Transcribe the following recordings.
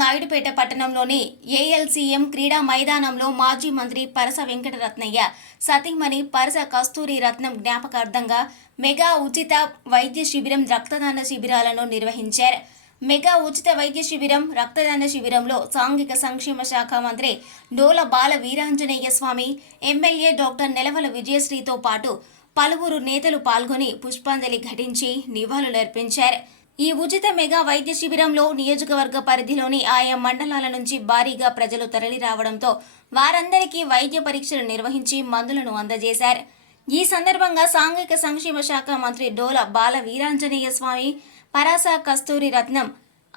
నాయుడుపేట పట్టణంలోని ఏఎల్సీఎం క్రీడా మైదానంలో మాజీ మంత్రి పరస వెంకటరత్నయ్య సతీమణి పరస కస్తూరి రత్నం జ్ఞాపకార్థంగా మెగా ఉచిత వైద్య శిబిరం రక్తదాన శిబిరాలను నిర్వహించారు. మెగా ఉచిత వైద్య శిబిరం రక్తదాన శిబిరంలో సాంఘిక సంక్షేమ శాఖ మంత్రి డోల బాల వీరాంజనేయ స్వామి ఎమ్మెల్యే డాక్టర్ నెలవల విజయశ్రీతో పాటు పలువురు నేతలు పాల్గొని పుష్పాంజలి ఘటించి నివాళులర్పించారు. ఈ ఉచిత మెగా వైద్య శిబిరంలో నియోజకవర్గ పరిధిలోని ఆయా మండలాల నుంచి భారీగా ప్రజలు తరలి రావడంతో వారందరికీ వైద్య పరీక్షలు నిర్వహించి మందులను అందజేశారు. ఈ సందర్భంగా సాంఘిక సంక్షేమ శాఖ మంత్రి డోల బాల వీరాంజనేయ స్వామి పరాస కస్తూరి రత్నం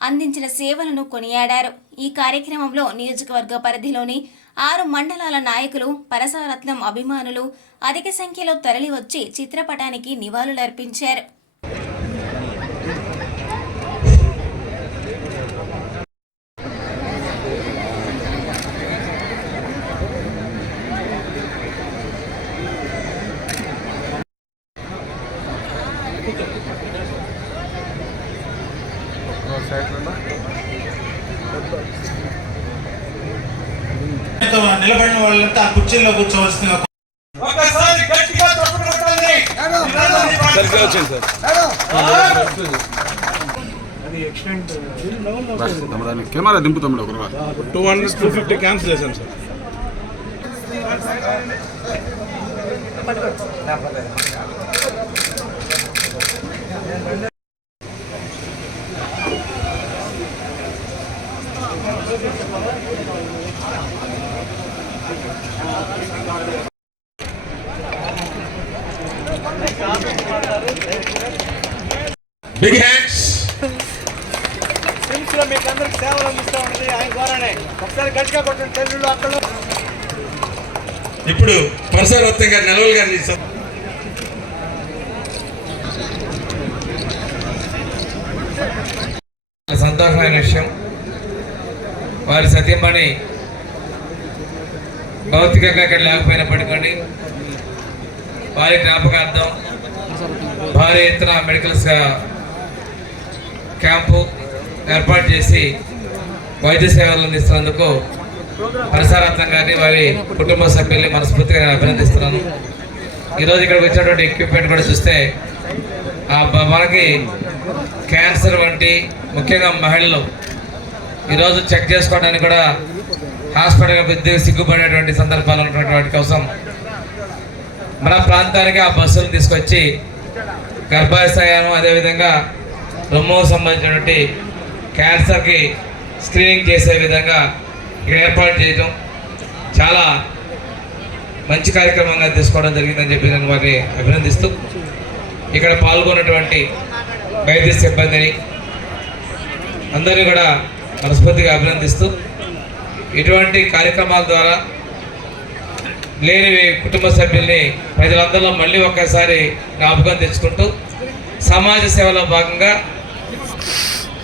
అందించిన సేవలను కొనియాడారు. ఈ కార్యక్రమంలో నియోజకవర్గ పరిధిలోని ఆరు మండలాల నాయకులు పరసరత్నం అభిమానులు అధిక సంఖ్యలో తరలివచ్చి చిత్రపటానికి నివాళులర్పించారు. నిలబడిన వాళ్ళంతా కుర్చీల్లో కూర్చోవలసిందిగా ఒకసారి గట్టిగా తప్పుడు కొట్టండి. సరిగ్గా వచ్చింది సార్ కెమెరా దింపు తమ్ముడు ఒక two hundred two fifty cancel చేశాను సార్ బిగ్ హ్యాండ్స్ సిమ్స్లో మీకు అందరికి సేవలు అందిస్తూ ఉన్నది ఆయన ద్వారానే. ఒకసారి గట్టిగా కొట్టండి తెలుగులో అక్కడ ఇప్పుడు పరసరత్నం గారు నెలవల్ గారిని సంతోషమైన విషయం. వారి సత్యమణి భౌతికంగా ఇక్కడ లేకపోయినప్పటికీ వారి జ్ఞాపకార్థం భారీ ఎత్తున మెడికల్స్ క్యాంపు ఏర్పాటు చేసి వైద్య సేవలు అందిస్తున్నందుకు పరిసరార్థం కానీ వారి కుటుంబ సభ్యుల్ని మనస్ఫూర్తిగా నేను అభినందిస్తున్నాను. ఈరోజు ఇక్కడికి వచ్చినటువంటి ఎక్విప్మెంట్ కూడా చూస్తే ఆ మనకి క్యాన్సర్ వంటి ముఖ్యంగా మహిళలు ఈరోజు చెక్ చేసుకోవడానికి కూడా హాస్పిటల్ పెద్ద సిగ్గుపడేటువంటి సందర్భాలు ఉన్నటువంటి వాటి కోసం మన ప్రాంతానికి ఆ బస్సులు తీసుకొచ్చి గర్భాశయాను అదేవిధంగా రొమ్ముకు సంబంధించినటువంటి క్యాన్సర్కి స్క్రీనింగ్ చేసే విధంగా ఇక్కడ ఏర్పాటు చేయడం చాలా మంచి కార్యక్రమంగా తీసుకోవడం జరిగిందని చెప్పి నేను వారిని అభినందిస్తూ ఇక్కడ పాల్గొన్నటువంటి వైద్య సిబ్బందిని అందరూ కూడా మనస్ఫూర్తిగా అభినందిస్తూ ఇటువంటి కార్యక్రమాల ద్వారా లేని కుటుంబ సభ్యుల్ని ప్రజలందరిలో మళ్ళీ ఒక్కసారి జ్ఞాపకం తెచ్చుకుంటూ సమాజ సేవలో భాగంగా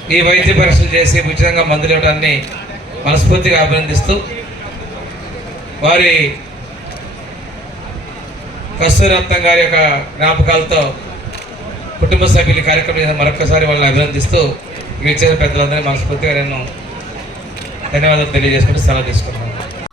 ఈ వైద్య పరీక్షలు చేసి ఉచితంగా మందులు ఇవ్వడాన్ని మనస్ఫూర్తిగా అభినందిస్తూ వారి కస్తూరత్నం గారి యొక్క జ్ఞాపకాలతో కుటుంబ సభ్యుల కార్యక్రమం మరొకసారి వాళ్ళని అభినందిస్తూ ఇచ్చిన పెద్దలందరినీ మనస్ఫూర్తిగా నేను ధన్యవాదాలు తెలియజేసుకుంటూ సెలవు తీసుకున్నాను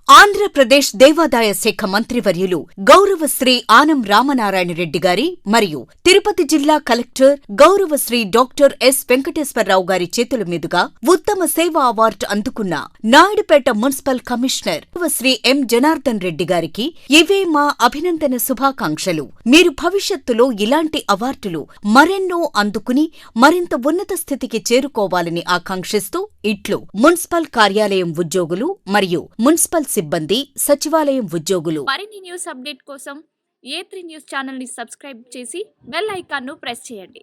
ఆంధ్రప్రదేశ్ దేవాదాయ శాఖ మంత్రివర్యులు గౌరవశ్రీ ఆనం రామనారాయణ రెడ్డి గారి మరియు తిరుపతి జిల్లా కలెక్టర్ గౌరవశ్రీ డాక్టర్ ఎస్ వెంకటేశ్వరరావు గారి చేతుల మీదుగా ఉత్తమ సేవా అవార్డు అందుకున్న Naidupeta municipal commissioner Shri M Janardhan Reddy గారికి ఇవే మా అభినందన శుభాకాంక్షలు. మీరు భవిష్యత్తులో ఇలాంటి అవార్డులు మరెన్నో అందుకుని మరింత ఉన్నత స్థితికి చేరుకోవాలని ఆకాంక్షిస్తూ ఇట్లు. మున్సిపల్ కార్యాలయం ఉద్యోగులు మరియు మున్సిపల్ సిబ్బంది సచివాలయం ఉద్యోగులు. మరిన్ని న్యూస్ అప్డేట్ కోసం ఏ త్రీ న్యూస్ ఛానల్ని సబ్స్క్రైబ్ చేసి బెల్ ఐకాన్ను ప్రెస్ చేయండి.